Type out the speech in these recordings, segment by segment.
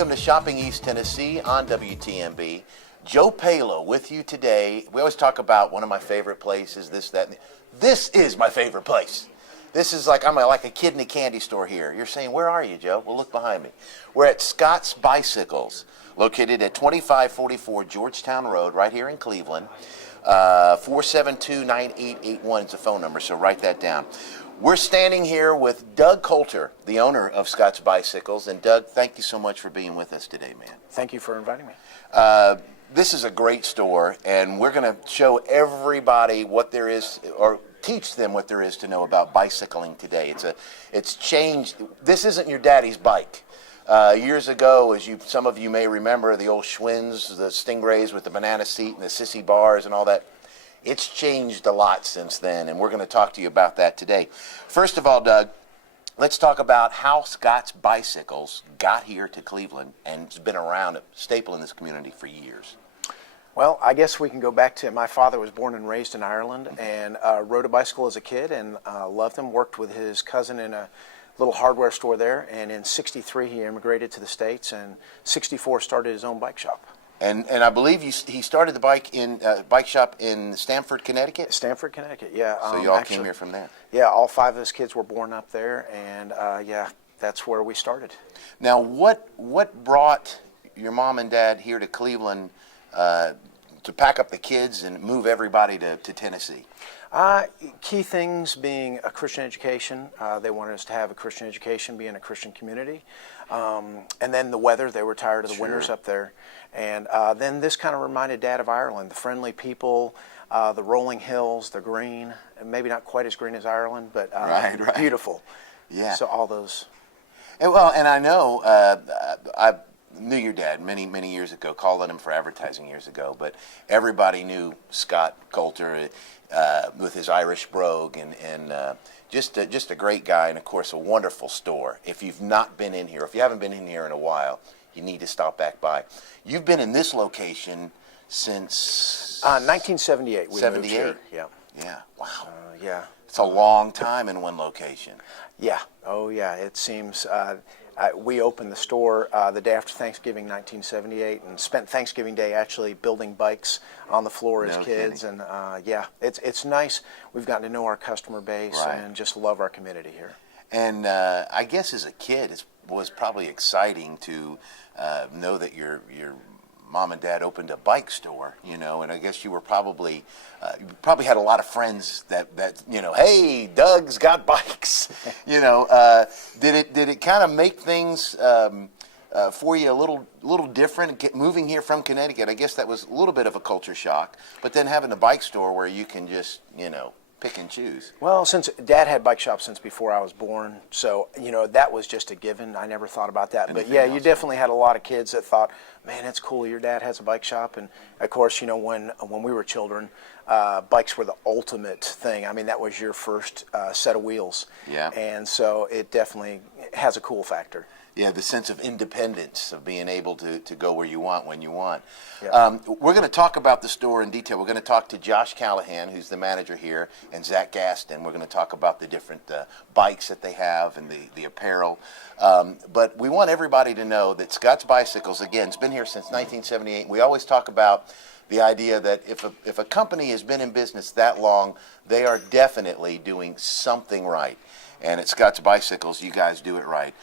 welcome to Shopping East Tennessee on WTMB. Joe Palo with you today. We always talk about one of my favorite places, this, that, and this is my favorite place. This is like, I'm like a kid in a candy store here. You're saying, where are you, Joe? Well, look behind me. We're at Scott's Bicycles, located at 2544 Georgetown Road, right here in Cleveland. 472-9881 is the phone number, so write that down. We're standing here with Doug Coulter, the owner of Scott's Bicycles. And Doug, thank you so much for being with us today, man. Thank you for inviting me. This is a great store, and we're going to show everybody what there is, or teach them what there is to know about bicycling today. It's changed. This isn't your daddy's bike. Years ago, as some of you may remember, the old Schwinn's, the Stingrays with the banana seat and the sissy bars and all that. It's changed a lot since then, and we're going to talk to you about that today. First of all, Doug, let's talk about how Scott's Bicycles got here to Cleveland and has been around, a staple in this community for years. Well, I guess we can go back to my father was born and raised in Ireland and rode a bicycle as a kid and loved him, worked with his cousin in a little hardware store there, and in '63 he immigrated to the States, and '64 started his own bike shop. And I believe he started the bike shop in Stamford, Connecticut? Stamford, Connecticut, yeah. So you all came here from there? Yeah, all 5 of his kids were born up there, and yeah, that's where we started. Now, what brought your mom and dad here to Cleveland to pack up the kids and move everybody to Tennessee? Key things being a Christian education. They wanted us to have a Christian education, be in a Christian community. And then the weather, they were tired of the winters up there. And then this kind of reminded Dad of Ireland, the friendly people, the rolling hills, the green, and maybe not quite as green as Ireland, but right. Beautiful. Yeah. So all those. And, and I know I knew your dad many years ago, called on him for advertising years ago, but everybody knew Scott Coulter with his Irish brogue and just a great guy, and of course a wonderful store. If you've not been in here, if you haven't been in here in a while, you need to stop back by. You've been in this location since 1978. We moved here. Yeah. Yeah. Wow. Yeah. It's a long time in one location. Yeah. Oh, yeah. It seems. We opened the store the day after Thanksgiving, 1978, and spent Thanksgiving Day actually building bikes on the floor as kids. Kidding. And yeah, it's nice. We've gotten to know our customer base and just love our community here. And I guess as a kid, it was probably exciting to know that your mom and dad opened a bike store, and I guess you were probably had a lot of friends that hey, Doug's got bikes. Did it kind of make things for you a little different moving here from Connecticut? I guess that was a little bit of a culture shock, but then having a bike store where you can just pick and choose. Well, since Dad had bike shops since before I was born, so that was just a given. I never thought about that. But yeah, you definitely had a lot of kids that thought, man, it's cool, your dad has a bike shop. And of course, when we were children, bikes were the ultimate thing. I mean, that was your first set of wheels. Yeah. And so it definitely has a cool factor. Yeah, the sense of independence, of being able to go where you want, when you want. Yeah. We're going to talk about the store in detail. We're going to talk to Josh Callahan, who's the manager here, and Zach Gaston. We're going to talk about the different bikes that they have and the apparel. But we want everybody to know that Scott's Bicycles, again, it's been here since 1978. We always talk about the idea that if a company has been in business that long, they are definitely doing something right. And at Scott's Bicycles, you guys do it right.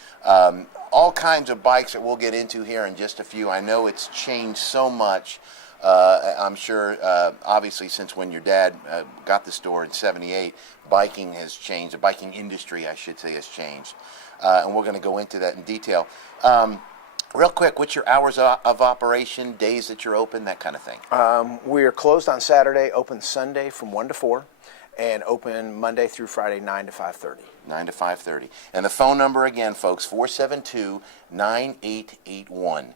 All kinds of bikes that we'll get into here in just a few. I know it's changed so much. I'm sure, obviously, since when your dad got the store in '78, biking has changed. The biking industry, I should say, has changed. And we're going to go into that in detail. Real quick, what's your hours of operation, days that you're open, that kind of thing? We are closed on Saturday, open Sunday from 1 to 4, and open Monday through Friday, 9 to 5:30. 9 to 5:30. And the phone number again, folks, 472-9881.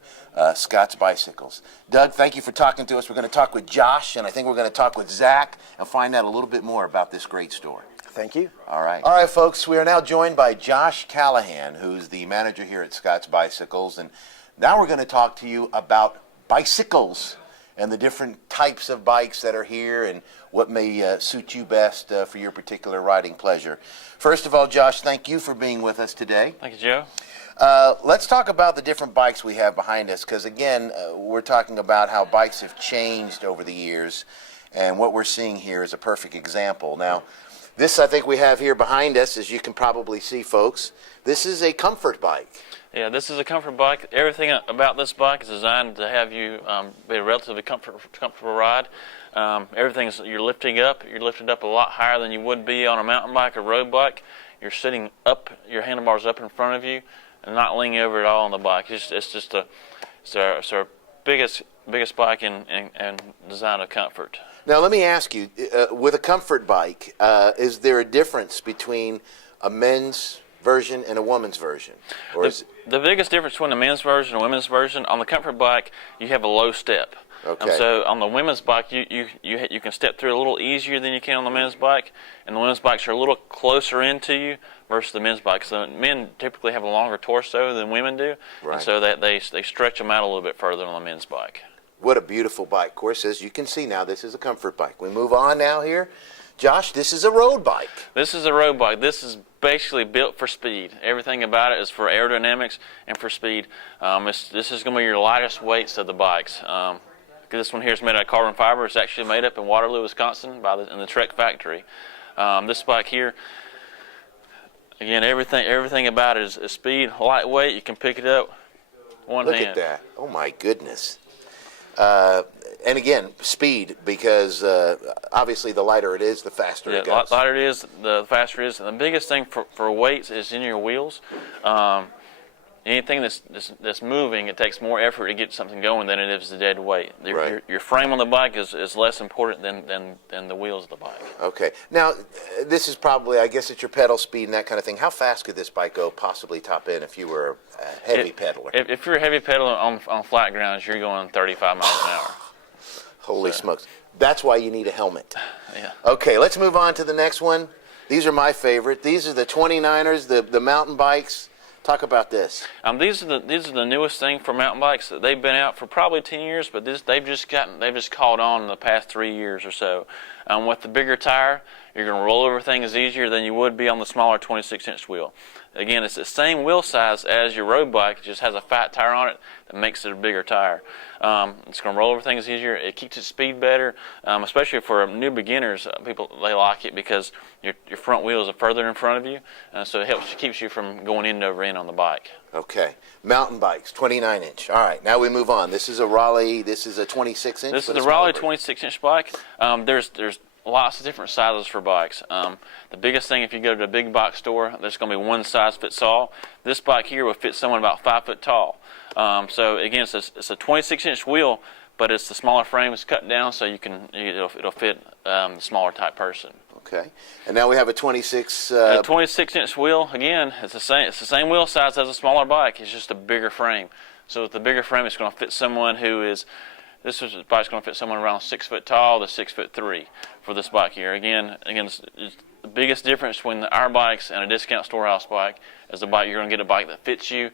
Scott's Bicycles. Doug, thank you for talking to us. We're going to talk with Josh, and I think we're going to talk with Zach and find out a little bit more about this great store. Thank you. All right. All right, folks, we are now joined by Josh Callahan, who's the manager here at Scott's Bicycles. And now we're going to talk to you about bicycles and the different types of bikes that are here and what may suit you best for your particular riding pleasure. First of all, Josh, thank you for being with us today. Thank you, Joe. Let's talk about the different bikes we have behind us, because again, we're talking about how bikes have changed over the years, and what we're seeing here is a perfect example. Now, this I think we have here behind us, as you can probably see, folks, this is a comfort bike. Yeah, this is a comfort bike. Everything about this bike is designed to have you be a relatively comfortable ride. Everything is, you're lifted up a lot higher than you would be on a mountain bike or road bike. You're sitting up, your handlebars up in front of you, and not leaning over at all on the bike. It's our biggest bike and design of comfort. Now let me ask you, with a comfort bike, is there a difference between a men's version and a woman's version? Or The biggest difference between the men's version and women's version, on the comfort bike, you have a low step. Okay. So on the women's bike, you can step through a little easier than you can on the men's bike, and the women's bikes are a little closer into you versus the men's bike. So men typically have a longer torso than women do, Right. and so they stretch them out a little bit further on the men's bike. What a beautiful bike. Of course, as you can see now, this is a comfort bike. We move on now here. Josh, this is a road bike. This is a road bike. This is basically built for speed. Everything about it is for aerodynamics and for speed. This is going to be your lightest weights of the bikes. This one here is made out of carbon fiber. It's actually made up in Waterloo, Wisconsin, in the Trek factory. This bike here, again, everything about it is speed, lightweight. You can pick it up one hand. Look at that. Oh my goodness. And again, speed, because obviously the lighter it is, the faster it goes. The lighter it is, the faster it is. And the biggest thing for weights is in your wheels. Anything that's moving, it takes more effort to get something going than it is the dead weight. Right. Your frame on the bike is less important than the wheels of the bike. Okay. Now, this is probably, I guess it's your pedal speed and that kind of thing. How fast could this bike go, possibly top in, if you were a heavy pedaler? If you're a heavy pedaler on flat grounds, you're going 35 miles an hour. Holy smokes. That's why you need a helmet. Yeah. Okay, let's move on to the next one. These are my favorite. These are the 29ers, the mountain bikes. Talk about this. These are the newest thing for mountain bikes. They've been out for probably 10 years, but they've just caught on in the past 3 years or so. With the bigger tire, you're going to roll over things easier than you would be on the smaller 26-inch wheel. Again, it's the same wheel size as your road bike. It just has a fat tire on it that makes it a bigger tire. It's going to roll over things easier. It keeps its speed better, especially for new beginners. They like it because your front wheels are further in front of you, so it keeps you from going end over end on the bike. Okay. Mountain bikes, 29-inch. All right, now we move on. This is a Raleigh. This is a 26-inch. This is the Raleigh 26-inch bike. There's lots of different sizes for bikes. The biggest thing, if you go to a big bike store, there's going to be one size fits all. This bike here will fit someone about 5 foot tall. So again, it's a 26-inch wheel, but it's the smaller frame is cut down, so it'll fit the smaller type person. Okay, and now we have a 26. A 26-inch wheel. Again, it's the same wheel size as a smaller bike. It's just a bigger frame. So with the bigger frame, it's going to fit someone who is. This bike's going to fit someone around 6 foot tall to 6'3" for this bike here. Again, it's the biggest difference between our bikes and a discount storehouse bike is the bike. You're going to get a bike that fits you,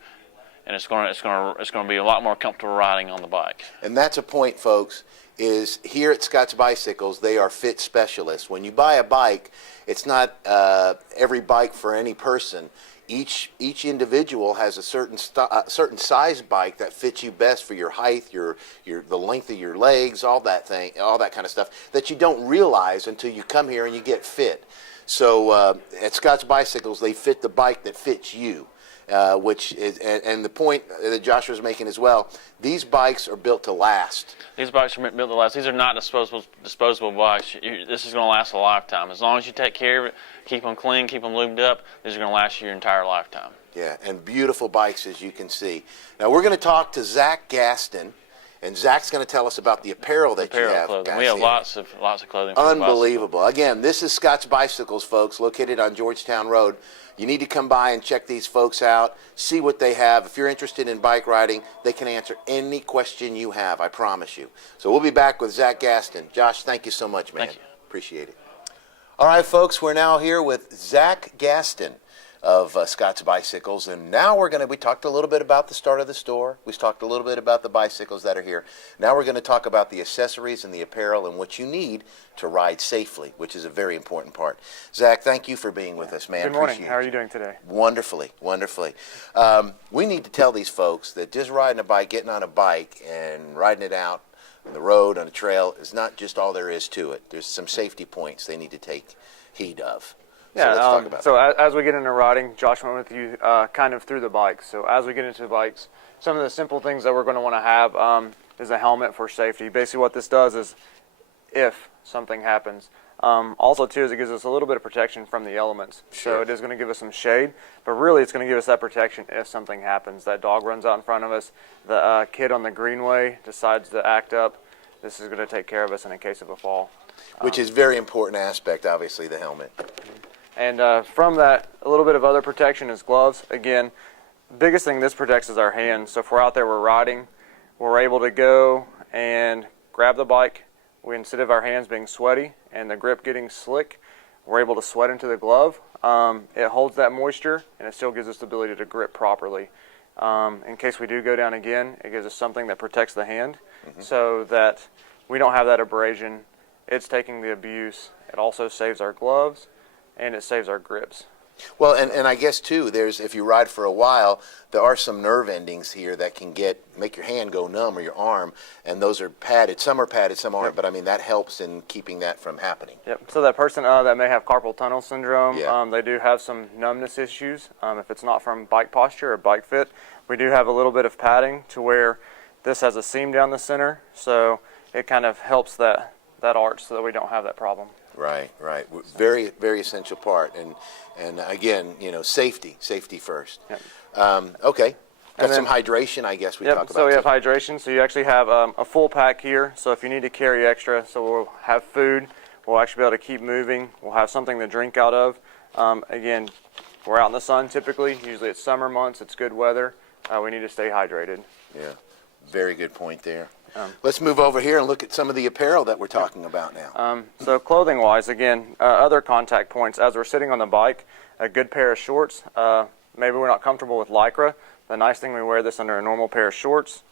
and it's going to be a lot more comfortable riding on the bike. And that's a point, folks. Is here at Scott's Bicycles, they are fit specialists. When you buy a bike, it's not every bike for any person. Each individual has a certain size bike that fits you best for your height, the length of your legs, all that kind of stuff that you don't realize until you come here and you get fit. So at Scott's Bicycles, they fit the bike that fits you. Which is, and the point that Joshua was making as well, these bikes are built to last. These bikes are built to last. These are not disposable bikes. This is going to last a lifetime. As long as you take care of it, keep them clean, keep them lubed up, these are going to last you your entire lifetime. Yeah, and beautiful bikes, as you can see. Now we're going to talk to Zach Gaston, and Zach's going to tell us about the apparel that you have. Clothing. We have lots of clothing. Unbelievable. Again, this is Scott's Bicycles, folks, located on Georgetown Road. You need to come by and check these folks out, see what they have. If you're interested in bike riding, they can answer any question you have, I promise you. So we'll be back with Zach Gaston. Josh, thank you so much, man. Thank you. Appreciate it. All right, folks, we're now here with Zach Gaston. of Scott's Bicycles. And now we talked a little bit about the start of the store. We talked a little bit about the bicycles that are here. Now we're going to talk about the accessories and the apparel and what you need to ride safely, which is a very important part. Zach, thank you for being with us, man. Good morning. Appreciate How are you you doing today? Wonderfully, wonderfully. We need to tell these folks that just riding a bike, getting on a bike and riding it out on the road, on a trail, is not just all there is to it. There's some safety points they need to take heed of. So Yeah, let's talk about so that. as we get into riding, Josh went with you kind of through the bikes. So as we get into the bikes, some of the simple things that we're going to want to have is a helmet for safety. Basically what this does is if something happens. Also too is it gives us a little bit of protection from the elements. Sure. So it is going to give us some shade, but really it's going to give us that protection if something happens. That dog runs out in front of us, the kid on the greenway decides to act up. This is going to take care of us in a case of a fall. Which is a very important aspect, obviously, the helmet. And from that, a little bit of other protection is gloves. Again, the biggest thing this protects is our hands. So if we're out there, we're riding, we're able to go and grab the bike. Instead of our hands being sweaty and the grip getting slick, we're able to sweat into the glove. It holds that moisture and it still gives us the ability to grip properly. In case we do go down again, it gives us something that protects the hand so that we don't have that abrasion. It's taking the abuse. It also saves our gloves and it saves our grips. Well, and I guess, too, if you ride for a while, there are some nerve endings here that can make your hand go numb or your arm, and those are padded. Some are padded, some aren't, but I mean, that helps in keeping that from happening. Yep. So that person that may have carpal tunnel syndrome, Yeah. They do have some numbness issues. If it's not from bike posture or bike fit, we do have a little bit of padding to where this has a seam down the center, so it kind of helps that arch so that we don't have that problem. Right. Very, very essential part. And again, safety first. Yep. Okay. Got And then- some hydration, I guess we talk about. So we have too. hydration. So you actually have a full pack here. So if you need to carry extra, so we'll have food. We'll actually be able to keep moving. We'll have something to drink out of. Again, we're out in the sun typically. Usually it's summer months. It's good weather. We need to stay hydrated. Yeah. Very good point there. Let's move over here and look at some of the apparel that we're talking about now. So clothing-wise, again, other contact points. As we're sitting on the bike, a good pair of shorts. Maybe we're not comfortable with Lycra. The nice thing, we wear this under a normal pair of shorts.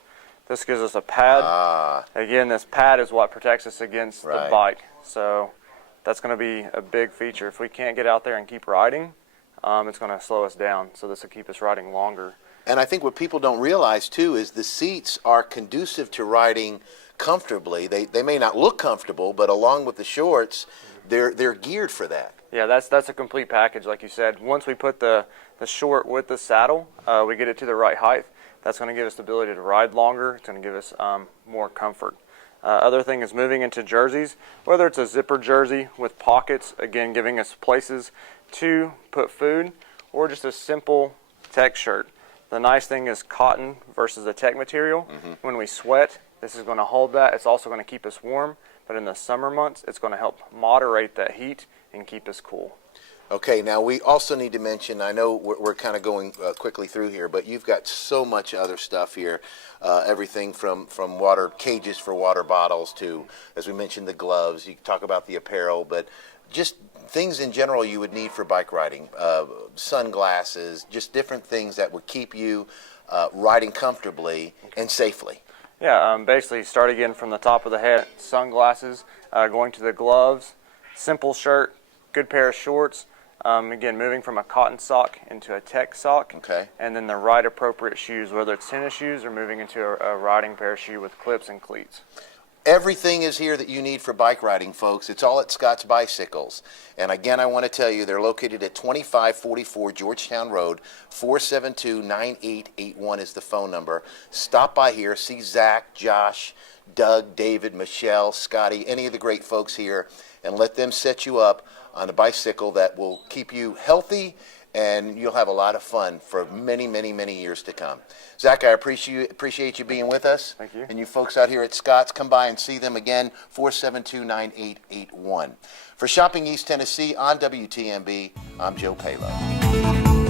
This gives us a pad. Again, this pad is what protects us against the bike. So that's going to be a big feature. If we can't get out there and keep riding, it's going to slow us down. So this will keep us riding longer. And I think what people don't realize, too, is the seats are conducive to riding comfortably. They may not look comfortable, but along with the shorts, they're geared for that. Yeah, that's a complete package, like you said. Once we put the short with the saddle, we get it to the right height. That's going to give us the ability to ride longer. It's going to give us more comfort. Other thing is moving into jerseys, whether it's a zipper jersey with pockets, again, giving us places to put food, or just a simple tech shirt. The nice thing is cotton versus a tech material. When we sweat, this is going to hold that. It's also going to keep us warm, but in the summer months, it's going to help moderate that heat and keep us cool. Okay, now we also need to mention, I know we're kind of going quickly through here, but you've got so much other stuff here, everything from water cages for water bottles to, as we mentioned, the gloves. You talk about the apparel, but just things in general you would need for bike riding, sunglasses, just different things that would keep you riding comfortably and safely. Yeah, basically start again from the top of the head, sunglasses, going to the gloves, simple shirt, good pair of shorts, again moving from a cotton sock into a tech sock, Okay. and then the right appropriate shoes, whether it's tennis shoes or moving into a riding pair of shoe with clips and cleats. Everything is here that you need for bike riding, folks. It's all at Scott's Bicycles. And again, I want to tell you, they're located at 2544 Georgetown Road. 472-9881 is the phone number. Stop by here, see Zach, Josh, Doug, David, Michelle, Scotty, any of the great folks here, and let them set you up on a bicycle that will keep you healthy, and you'll have a lot of fun for many, many, many years to come. Zach, I appreciate you being with us. Thank you. And you folks out here at Scott's, come by and see them again, 472-9881. For Shopping East Tennessee on WTMB, I'm Joe Palo.